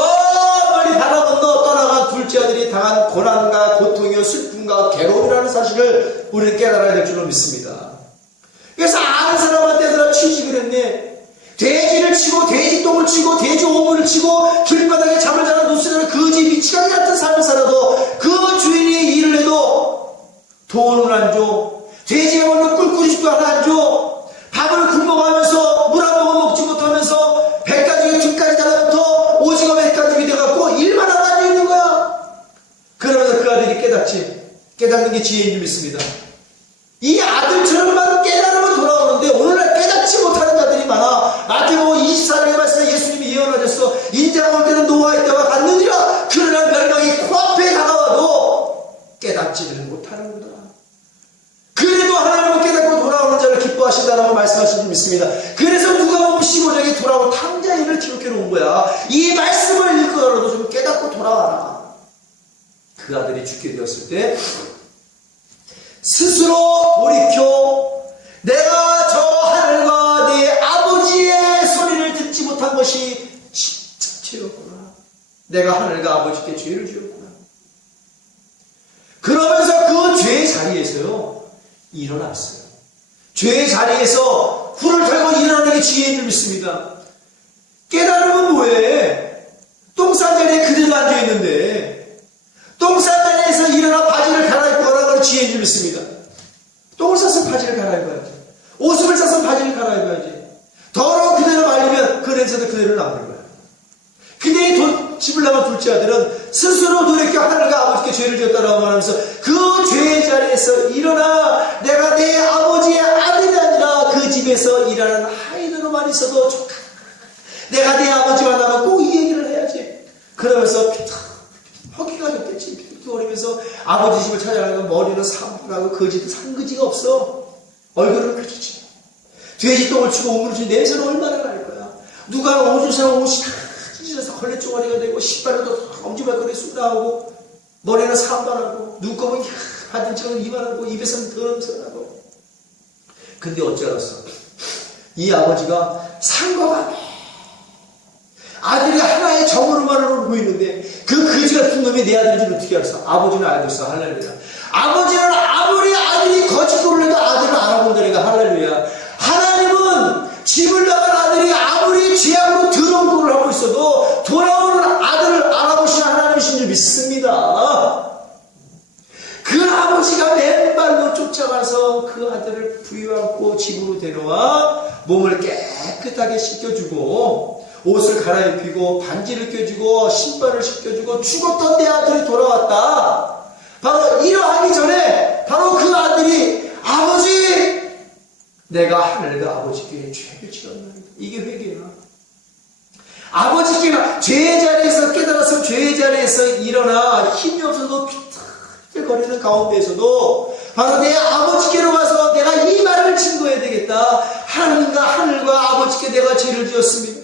멀리 바다 건너 떠나간 둘째 아들이 당한 고난과 고통이요 슬픔과 괴로움이라는 사실을 우리는 깨달아야 될 줄로 믿습니다. 그래서 아는 사람한테 취직을 했네. 돼지를 치고 돼지똥을 치고 돼지 오물을 치고 길바닥에 잠을 자는 노숙자는 그 집 미치광이 같은 삶을 살아도 그 주인이 일을 해도 돈을 안 줘. 돼지가 먹는 꿀꿀이도 하나 안 줘. 밥을 굶어가면서 물 한 모금 먹지 못하면서 백가죽에 등까지 달라붙어 오징어 백가죽이 돼갖고 일만 하고 앉아있는 거야. 그러면서 그 아들이 깨닫는 게 지혜인 줄 믿습니다. 이 아들처럼만 깨달으면 돌아오는데 오늘날 깨닫지 못하는 자들이 많아. 마태복음 24장의 말씀에 예수님이 예언하셨어. 인자가 올 때는 노아의 때와 같느니라. 그러나 멸망이 코앞에 다가와도 깨닫지를 못하는구나. 그래도 하나님은 깨닫고 돌아오는 자를 기뻐하신다라고 말씀하신 줄 믿습니다. 그래서 누가복음 15장에 돌아온 탕자인을 기록해 놓은 거야. 이 말씀을 읽고라도 좀 깨닫고 돌아와라. 그 아들이 죽게 되었을 때 스스로 돌이켜 내가 저 하늘과 내 아버지의 소리를 듣지 못한 것이 진짜 죄였구나. 내가 하늘과 아버지께 죄를 지었구나. 그러면서 그 죄의 자리에서요 일어났어요. 죄의 자리에서 불을 털고 일어나는 게 지혜인 줄 믿습니다. 깨달으면 뭐해? 똥 싼 자리에 그대로 앉아있는데 똥 싼 자리에서 일어나 바지를 갈아입고 가라는 건 지혜인 줄 믿습니다. 똥을 쌌으면 바지를 갈아입어야지. 오줌을 쌌으면 바지를 갈아입어야지. 더러운 그대로 말리면 그 냄새도 그대로 남는 거야. 그대의 집을 나간 둘째 아들은 스스로 돌이켜 하늘과 아버지께 죄를 지었다라고 말하면서 그 죄의 자리에서 일어나 내가 내 아버지의 아들이 아니라 그 집에서 일하는 하인으로만 있어도 좋다. 내가 내 아버지와 나가 꼭 이 얘기를 해야지. 그러면서 허기가 졌겠지. 피투거리면서 아버지 집을 찾아가면 머리는 산불하고 거지도 산거지가 없어. 얼굴은 펼치지. 돼지 똥을 치고 우물을 치고 냄새는 얼마나 날 거야. 누가 오주사람 옷이 다 찢어져서 걸레 쪼가리가 되고 신발도 엄지발가락에 쑥 나오고 머리는 산발하고 눈곱은 받은 척은 이만하고 입에서는 더 냄새나고. 근데 어찌 알았어? 이 아버지가 산과 같네. 아들이 하나의 정으로만으로 보이는데 그 거지 같은 놈이 내 아들인 줄 어떻게 알았어? 아버지는 알고 있어. 할렐루야. 아버지는 아무리 아들이 거짓말을 해도 아들을 알아본다니까. 할렐루야. 하나님은 집을 나간 아들이 아무리 죄악으로 더러운 꼴을 하고 있어도 돌아오는 아들을 알아보시는 하나님이신 줄 믿습니다. 그 아버지가 맨발로 쫓아가서 그 아들을 부여안고 집으로 데려와 몸을 깨끗하게 씻겨주고 옷을 갈아입히고 반지를 껴주고 신발을 씻겨주고 죽었던 내 아들이 돌아왔다. 바로 이러하기 전에 바로 그 아들이 아버지 내가 하늘과 아버지께 죄를 지었나이다. 이게 회개야. 아버지께 죄의 자리에서 깨달았으면 죄의 자리에서 일어나 힘이 없어도 비틀거리는 가운데에서도 바로 내 아버지께로 가서 내가 이 말을 증거해야 되겠다. 하늘과 아버지께 내가 죄를 지었습니다.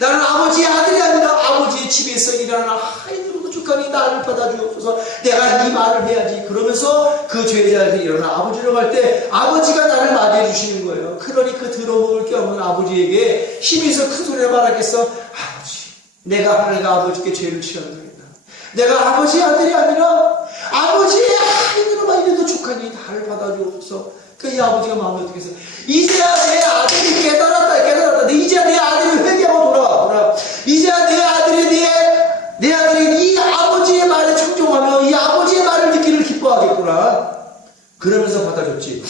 나는 아버지의 아들이 아니라 아버지의 집에서 일하는 하인으로 부족하니 나를 받아주옵소서. 내가 이 말을 해야지. 그러면서 그 죄의 자리에서 일어나 아버지로 갈 때 아버지가 나를 맞이해 주시는 거예요. 그러니 그 더러움을 껴안는 아버지에게 힘이 있어 큰 소리로 말하겠어. 아버지, 내가 하늘과 아버지께 죄를 지었나이다. 내가 아버지의 아들이 아니라 아버지의 하인으로만 이래도 족하니 나를 받아주옵소서. 그 이 아버지가 마음을 어떻게 했어? 이제야 내 아들이 깨달았다. 이제야 내 아들이 회개하고 돌아와. 이제야 내 아들이 이 아버지의 말에 청종하며 이 아버지의 말을 듣기를 기뻐하겠구나. 그러면서 받아줬지.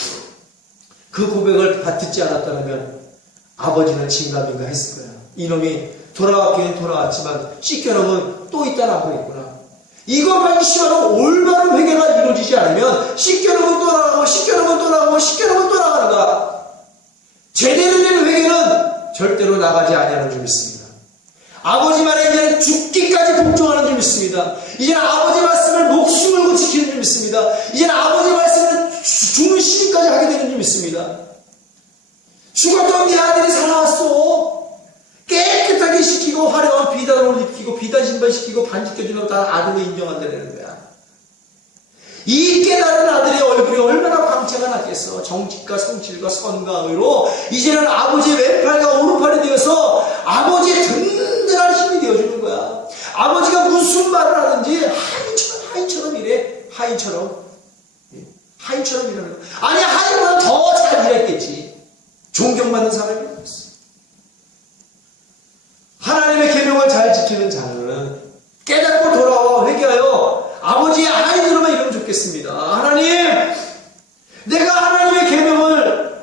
그 고백을 듣지 않았다면 아버지는 진감인가 했을 거야. 이놈이 돌아왔기는 돌아왔지만 씻겨놓으면 또 있다 나오겠구나. 이것만 시원하고 올바른 회개가 이루어지지 않으면 씻겨놓으면 또 나가고 씻겨놓으면 또 나가고 씻겨놓으면 또 나가는 거야. 제대로 된 회개는 절대로 나가지 아니하는 줄 믿습니다. 아버지 말에 이제는 죽기까지 복종하는 줄 믿습니다. 이제는 아버지 말씀을 목숨 걸고 지키는 줄 믿습니다. 이제는 아버지 말씀을 죽는 시기까지 하게 되는 줄 믿습니다. 죽었던 네 아들이 살아왔어. 깨끗하게 시키고 화려한 비단 옷을 입히고 비단 신발 시키고 반지 껴주는 다 아들로 인정한다는 거야. 이 깨달은 아들의 얼굴이 얼마나 광채가 났겠어. 정직과 성실과 선과 의로 이제는 아버지의 왼팔과 오른팔이 되어서 아버지의 든든한 힘이 되어주는 거야. 아버지가 무슨 말을 하든지 하인처럼 이래. 하인처럼 일하는 거야. 아니 하인보다 더 잘 일했겠지. 존경받는 사람이 없어. 하나님의 계명을 잘 지키는 자는 깨닫고 돌아와 회개하여 아버지의 아이들로만 이루면 좋겠습니다. 하나님, 내가 하나님의 계명을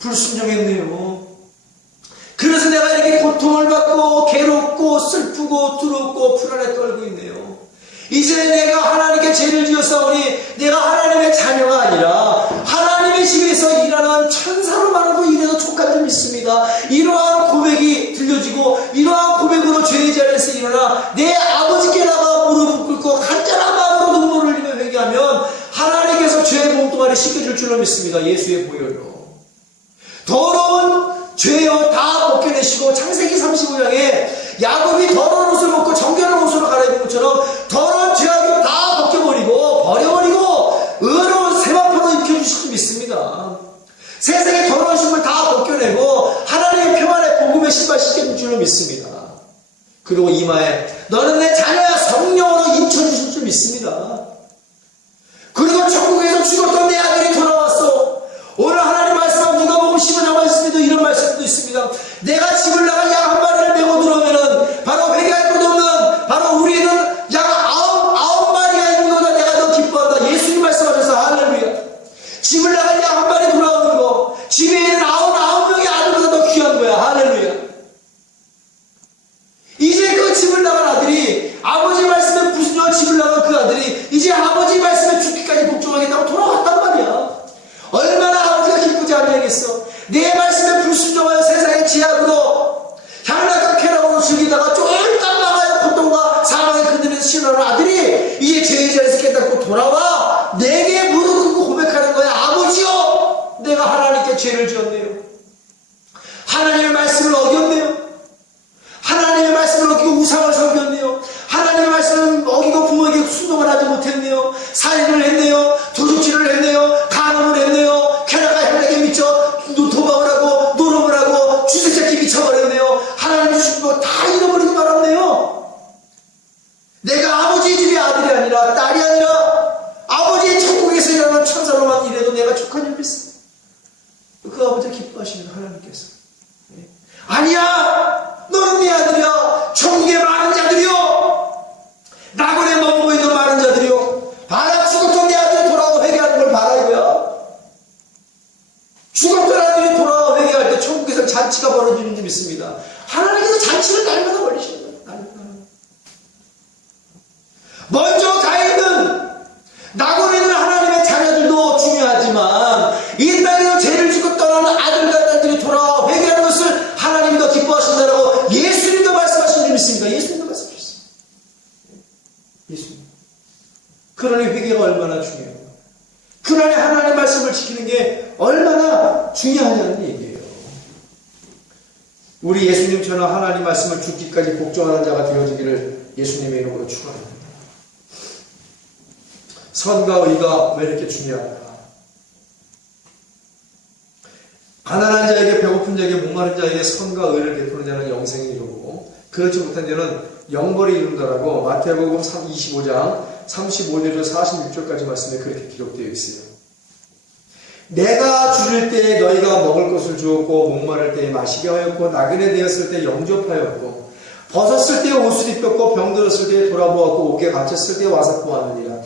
불순종했네요. 그래서 내가 이렇게 고통을 받고 괴롭고 슬프고 두렵고 불안에 떨고 있네요. 이제 내가 하나님께 죄를 지었사오니 내가 하나님의 자녀가 아니라 하나님의 집에서 일하는 천사로만도 이래도 족한 줄 믿습니다. 이러한 고백이 들려지고 이러한 고백으로 죄의 자리에서 일어나 내 아버지께 나가 무릎을 꿇고 간절한 마음으로 눈물을 흘리며 회개하면 하나님께서 죄의 몸뚱아리 씻겨줄 줄로 믿습니다. 예수의 보혈로 더러운 죄여 다 벗겨내시고 창세기 35장에 야곱이 더러운 옷을 벗고 정결한 옷으로 갈아입은 것처럼 더러운 죄악을 다 벗겨버리고 버려버리고 의로운 세마포로 입혀주실 줄 믿습니다. 세상의 더러운 신발 다 벗겨내고 하나님의 평안의 복음의 신발 씻겨줄 줄로 믿습니다. 그리고 이마에 너는 내 자녀야 성령으로 입혀주실 줄 믿습니다. 그리고 천국에서 죽었던 내 아들이 돌아왔어. 오늘 하나님 말씀은 누가복음 15장 말씀에도 이런 말씀도 있습니다. 내가 집을 나가 양 한 마리를 메고 들어오면은 바로 회개할 것도 없는 바로 우리는 양 아홉 마리가 있는 거다. 내가 더 기뻐한다. 예수님 말씀하셔서 할렐루야. 집을 나가 양 한 마리 돌아오는 거, 집에 있는 아홉 명의 아들보다 더 귀한 거야. 할렐루야. 이제 그 집을 나간 아들이 아버지 말씀에 부수녀 집을 나간 그 아들이 이제 아버지 말씀에 죽기까지 복종하겠다고 돌아왔단 말이야. 얼마나 아버지가 기쁘지 않냐겠어. 내 말씀에 불순종하여 세상의 지약으로 향락과 쾌락으로 즐기다가 쫄딱 망하여 고통과 사망의 그늘에서 신하는 아들이 이제 죄의 자리에서 깨닫고 돌아와 내게 무릎 꿇고 고백하는 거야. 아버지요, 내가 하나님께 죄를 지었네요. 하나님의 말씀을 어겼네요. 하나님의 말씀을 어기고 우상을 섬겼네요. 하나님의 말씀을 어기고 부모에게 순종을 하지 못했네요. 살인을 했네요. 도둑질을 했네요. 간음을 했네요. 쾌락과 혈락에 미쳐 도박을 하고 노름을 하고 주술잡기 미쳐버렸네요. 하나님 주신 거 다 잃어버리고 말았네요. 내가 아버지의 집의 아들이 아니라 딸이 아니라 아버지의 천국에서 일하는 천사로만 일해도 내가 족한 줄 믿습니다. 그 아버지가 기뻐하시는 하나님께서 아니야, 너는 네 아들이야. 천국에 많은 자들이요, 낙원에 머물고 있는 많은 자들이요, 바라 죽었던 내 아들이 돌아와 회개하는 걸 바라 이거야. 죽었던 아들이 돌아와 회개할 때 천국에서 잔치가 벌어지는 줄 믿습니다. 하나님께서 잔치를 날마다 벌리시는 거예요. 날마다. 먼저 가 있는 낙원에 있는 하나님의 자녀들도 중요하지만 이 땅에서 죄를 짓고 떠나는 아들과 딸들이 돌아와 회개하는 것을 하나님이 더 기뻐하신다라고 예수님도 말씀하신 줄 믿습니다. 예수님도 말씀하셨어요. 예수님. 그러니 회개가 얼마나 중요해요. 그러니 하나님의 말씀을 지키는 게 얼마나 중요하냐는 얘기예요. 우리 예수님처럼 하나님 말씀을 죽기까지 복종하는 자가 되어지기를 예수님의 이름으로 축원합니다. 선과 의가 왜 이렇게 중요한가? 가난한 자에게, 배고픈 자에게, 목마른 자에게 선과 의를 베푸는 자는 영생을 이루고 그렇지 못한 자는 영벌을 이룬다라고 마태복음 25장 35절에서 46절까지 말씀에 그렇게 기록되어 있어요. 내가 줄일 때에 너희가 먹을 것을 주었고 목마를 때에 마시게 하였고 나그네 되었을 때 영접하였고 벗었을 때에 옷을 입혔고 병들었을 때에 돌아보았고 옥에 갇혔을 때에 와서 보았느니라.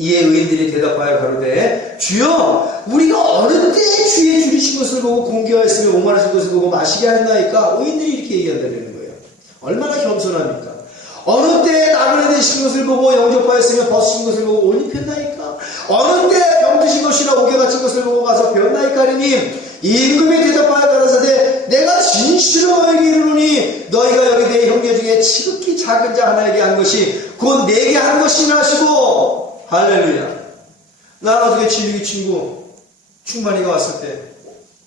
이에 의인들이 대답하여 가로되 주여 우리가 어느 때에 주의 줄이신 것을 보고 공개하였으며 목마르신 것을 보고 마시게 하였나이까? 의인들이 이렇게 얘기한다는 거예요. 얼마나 겸손합니까? 어느 때에 나그네 되신 것을 보고 영접하였으며 벗으신 것을 보고 옷 입혔나이까? 어느 때에 병드신 것이나 옥에 갇힌 것을 보고 가서 배웠나이까? 하니 임금이 대답하여 가라사대 내가 진실로 너에게 이르노니 너희가 여기 내 형제 중에 지극히 작은 자 하나에게 한 것이 곧 내게 한 것이라 하시고 할렐루야. 나는 어떻게 진리기 친구 충만이가 왔을 때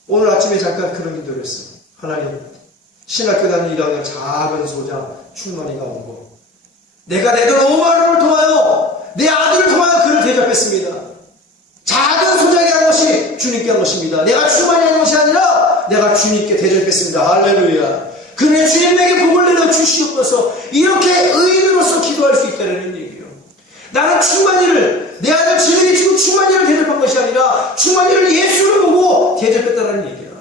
오늘 아침에 잠깐 그런 기도를 했어. 하나님, 신학교 다니는 1학년 작은 소자 충만이가 온 거 내가 내 돈 5만원을 통하여 내 아들을 통하여 그를 대접했습니다. 작은 소자에게 한 것이 주님께 한 것입니다. 내가 충만이 한 것이 아니라 내가 주님께 대접했습니다. 할렐루야. 그러니 주님에게 복을 내려 주시옵소서. 이렇게 의인으로서 기도할 수 있다는 얘기예요. 나는 충만이를, 내 아들 진리기 지금 충만이를 대접한 것이 아니라 충만이를 예수를 보고 대접했다는 얘기야.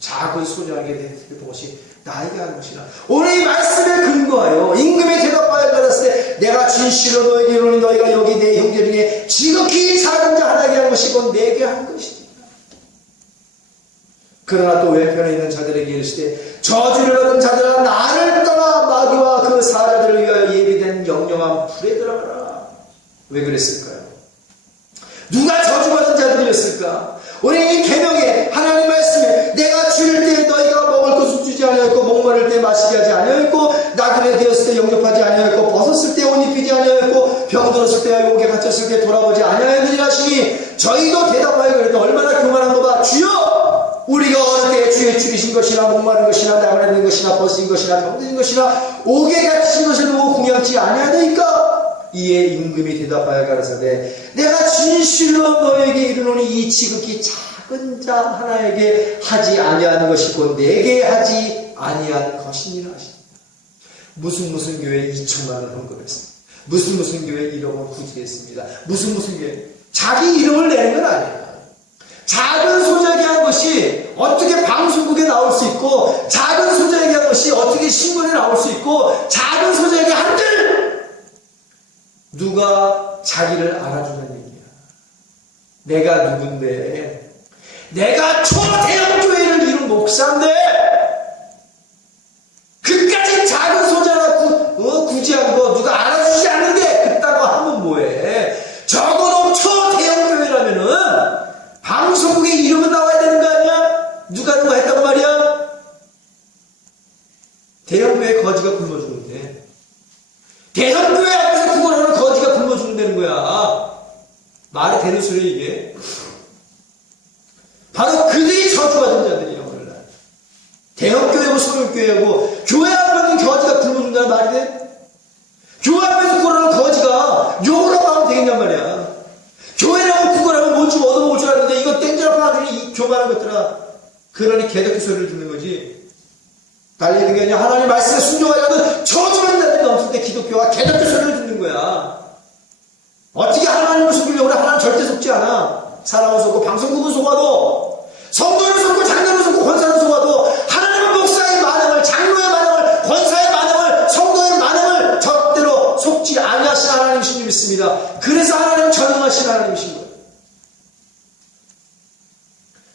작은 소자에게 대접한 것이 나에게 한 것이라. 오늘 이 말씀에 근거하여 임금의 대답하여 가라사대 내가 진실로 너에게 이르노니 너희가 여기 내 형제 중에 지극히 작은 자 하나에게 한 것이 곧 내게 한 것이니라. 그러나 또 왼편에 있는 자들에게 이르시되 저주를 받은 자들아 나를 떠나 마귀와 그 사자들을 위하여 예비된 영영한 불에 들어가라. 왜 그랬을까요? 누가 저주받은 자들이었을까? 우리 이 계명에 하나님 말씀에 내가 줄일 때 너희가 먹을 것을 주지 아니하였고 목마를 때 마시게 하지 아니하였고 나그네 되었을 때 영접하지 아니하였고 벗었을 때 옷 입히지 아니하였고 병들었을 때 옥에 갇혔을 때 돌아보지 아니하였느니라 하시니 저희도 대답하여 그래도 얼마나 교만한 거봐. 주여 우리가 어느 때 주의 줄이신 것이나 목마른 것이나 나그네 된 것이나 벗은 것이나 병든 것이나 옥에 갇히신 것을 보고 궁양치 아니하였나이까. 이에 임금이 대답하여 가라사대 내가 진실로 너에게 이르노니 이 지극히 작은 자 하나에게 하지 아니하는 것이 곧 내게 하지 아니한 것이니라 하십니다. 무슨 교회 2천만 원 헌금했습니다. 무슨 교회 1억을 구제했습니다. 무슨 교회 자기 이름을 내는 건 아니에요. 작은 소자에게 한 것이 어떻게 방송국에 나올 수 있고 작은 소자에게 한 것이 어떻게 신문에 나올 수 있고 작은 소자에게 한들 누가 자기를 알아주는 얘기야. 내가 누군데? 내가 초대형 교회를 이룬 목사인데 그까지 작은 소자나 구제한 거 누가 알아주지 않는데 그따고 하면 뭐해? 적어도 초대형 교회라면은 방송국에 이름은 나와야 되는 거 아니야? 누가 했다고 말이야? 대형교회 거지가 굶어주는데 대형교회 앞에서 구걸하는 거지가 굶어주는다는 거야. 말이 되는 소리야 이게? 바로 그들이 저주받은 자들이야. 오늘날 대형교회고 소형교회고 교회 앞에 있는 거지가 굶어준다는 말이 돼? 교회 앞에서 구걸하는 거지가 욕을 하고 하면 되겠냔 말이야. 교회라고 구걸하면 뭘 좀 얻어먹을 줄 알았는데 이거 땡겨라 파들이 이 교만한 것들아. 그러니 개덕기 소리를 듣는 거지. 달리는 게 아니라 하나님 말씀에 순종하려면 저주는 자들이 넘칠 때 기독교와 개덕기 소리를 듣는 거야. 어떻게 하나님을 속이려고 그래? 하나님 절대 속지 않아. 사람을 속고 방송국은 속아도 성도를 속고 장로를 속고 권사를 속아도 하나님은 목사의 만행을 장로의 만행을 권사의 만행을 성도의 만행을 절대로 속지 아니하신 하나님이신 줄 믿습니다. 그래서 하나님 전능하신 하나님이신 거예요.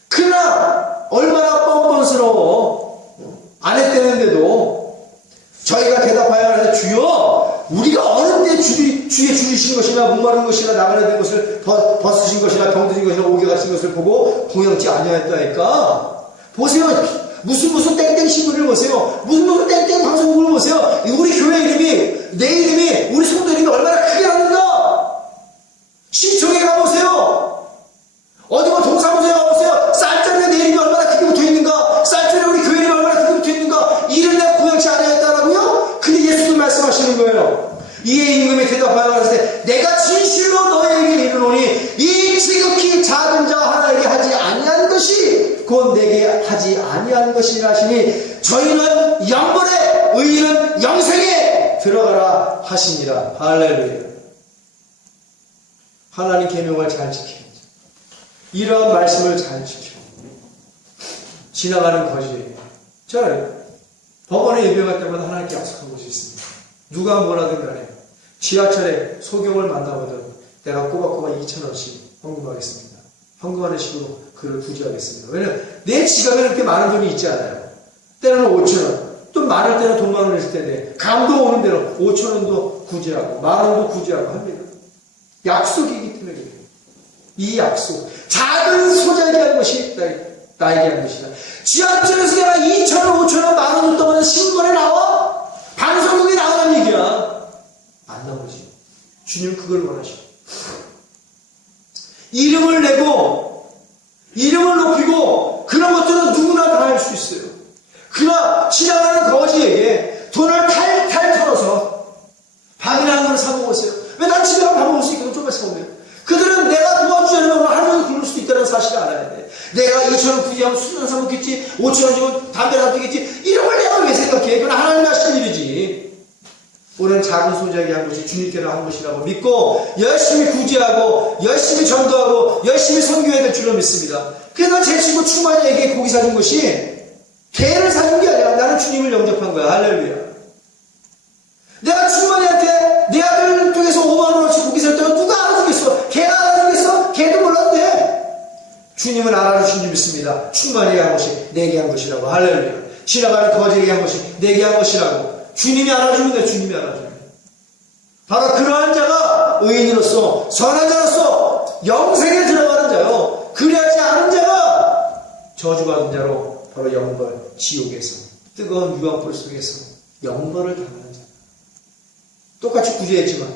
그러나 얼마나 뻔뻔스러워. 안 했대는데도 저희가 대답하여 하는데 주여 우리가 어느 때 주의 줄이신 것이나 목마른 것이나 나그네 된 것을 벗으신 것이나 병든 것이나 옥에 갇힌 것을 보고 궁양치 아니하였다니까. 보세요. 무슨 땡땡 신문을 보세요. 무슨 땡땡 방송국을 보세요. 우리 교회 이름이 내 이름이 우리 성도 이름이 얼마나 크게 하는가. 신청에 가보세요. 어디 뭐 동사무소에 가보세요. 쌀자리에 내 이름이 얼마나 크게 붙어있는가. 쌀자리에 우리 교회 이름이 얼마나 크게 붙어있는가. 이를 내가 고양치 아니하였다라고요? 근데 예수도 말씀하시는 거예요. 이에 임금이 대답하여 가라사대 내가 진실로 너에게 이르노니 이 지극히 작은 자 하나에게 하지 아니한 것이 곧 내게 하지 아니한 것이라 하시니 저희는 영벌에 의인은 영생에 들어가라 하시니라. 할렐루야. 하나님 계명을 잘 지켜야죠. 이러한 말씀을 잘 지켜. 지나가는 거지예요. 저는 법원에 예배할 때마다 하나님께 약속한 것이 있습니다. 누가 뭐라든 간에 지하철에 소경을 만나거든 내가 꼬박꼬박 2,000원씩 헌금하겠습니다. 헌금하는 식으로 그를 구제하겠습니다. 왜냐면 내 지갑에 그렇게 많은 돈이 있지 않아요. 때로는 5,000원, 또 많을 때는 돈 많은 원 있을 텐데 감동 오는 대로 5,000원도 구제하고 10,000원도 구제하고 합니다. 약속이기 때문에 그래요. 이 약속, 작은 소자에게 하는 것이 나에게 하는 것이다. 지하철에서 내가 2,000원, 5,000원, 10,000원 동안 신문에 나와? 방송국에 나오는 얘기야. 안 나오지. 주님 그걸 원하시고. 이름을 내고, 이름을 높이고, 그런 것들은 누구나 다 할 수 있어요. 그러나 지나가는 거지에게 돈을 탈탈 털어서 밥이나 한 그릇 사 먹으세요. 왜 난 집에 가서 밥 먹을 수 있거든. 좀만 사 먹으면. 그들은 내가 도와주려면 하루에 굶을 수도 있다는 사실을 알아야 돼. 내가 2,000원 구제하면 수전 사 먹겠지, 5,000원 주고 담배 사 피겠지, 이런 걸 내가 왜 생각해? 그건 하나님이 하시는 일이지. 우리는 작은 소자에게 한 것이 주님께로 한 것이라고 믿고 열심히 구제하고 열심히 전도하고 열심히 선교해야 될 줄로 믿습니다. 그래서 제 친구 충만이에게 고기 사준 것이 개를 사준 게 아니라 나는 주님을 영접한 거야. 할렐루야. 내가 주머니한테 내 아들 쪽에서 5만 원어치 고기 살 때가 누가 알아주겠어? 걔가 알아주겠어? 걔도 몰랐대. 주님은 알아주신 줄 믿습니다. 충만하게 한 것이 내게 한 것이라고. 할렐루야. 시라가는 거지에게 한 것이 내게 한 것이라고. 주님이 알아주면 돼. 주님이 알아주면. 바로 그러한 자가 의인으로서 선한 자로서 영생에 들어가는 자요. 그리하지 않은 자가 저주받은 자로 바로 영벌, 지옥에서 뜨거운 유황불 속에서 영벌을 당하는 자. 똑같이 구제했지만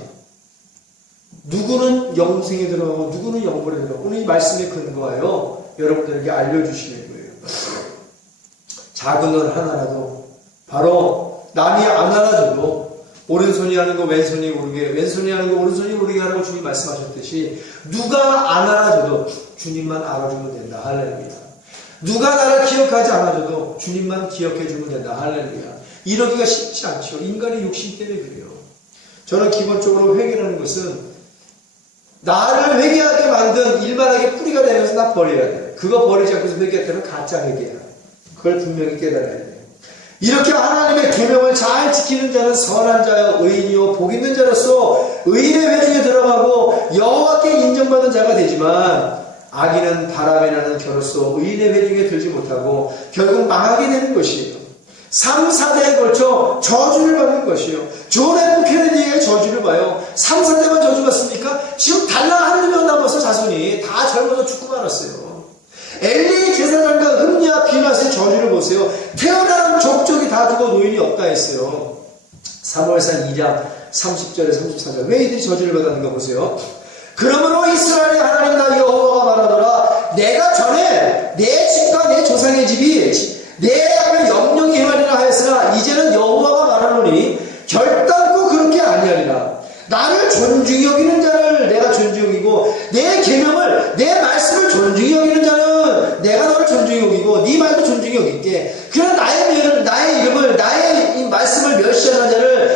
누구는 영생에 들어가고 누구는 영벌에 들어가고 오늘 이 말씀에 근거하여 여러분들에게 알려주시는 거예요. 작은 돈 하나라도 바로 남이 안 알아줘도 오른손이 하는 거 왼손이 모르게, 왼손이 하는 거 오른손이 모르게 하라고 주님 말씀하셨듯이 누가 안 알아줘도 주님만 알아주면 된다. 할렐루야. 누가 나를 기억하지 않아줘도 주님만 기억해주면 된다. 할렐루야. 이러기가 쉽지 않죠. 인간의 욕심 때문에 그래요. 저는 기본적으로 회개라는 것은 나를 회개하게 만든 일반하게 뿌리가 되면서 나 버려야 돼. 그거 버리지 않고서 회개할 때는 가짜 회개야. 그걸 분명히 깨달아야 돼. 이렇게 하나님의 계명을 잘 지키는 자는 선한 자여 의인이요 복 있는 자로서 의인의 회중에 들어가고 여호와께 인정받은 자가 되지만 악인은 바람에 나는 겨로서 의인의 회중에 들지 못하고 결국 망하게 되는 것이에요. 3, 4대에 걸쳐 저주를 받는 것이에요. 존 F 케네디의 저주를 봐요. 3, 4대만 저주받습니까? 지금 달랑 한두 명 남아서 자손이 다 젊어서 죽고 말았어요. 엘리 제사장과 흠냐 비낫의 저주를 보세요. 태어난 족족이 다 죽어 노인이 없다 했어요. 사무엘상 2장 30절에 34절. 왜 이들이 저주를 받았는가 보세요. 그러므로 이스라엘의 하나님 나 여호와가 말하노라 내가 전에 내 집과 내 조상의 집이 내 앞에 영영이 행하리라 하였으나 이제는 여호와가 말하노니 결단코 그렇게 아니하리라. 나를 존중히 여기는 자를 내가 존중히 여기고 내 계명을 내 말씀을 존중히 여기는 자는 내가 너를 존중히 여기고 네 말도 존중히 여길게. 그러나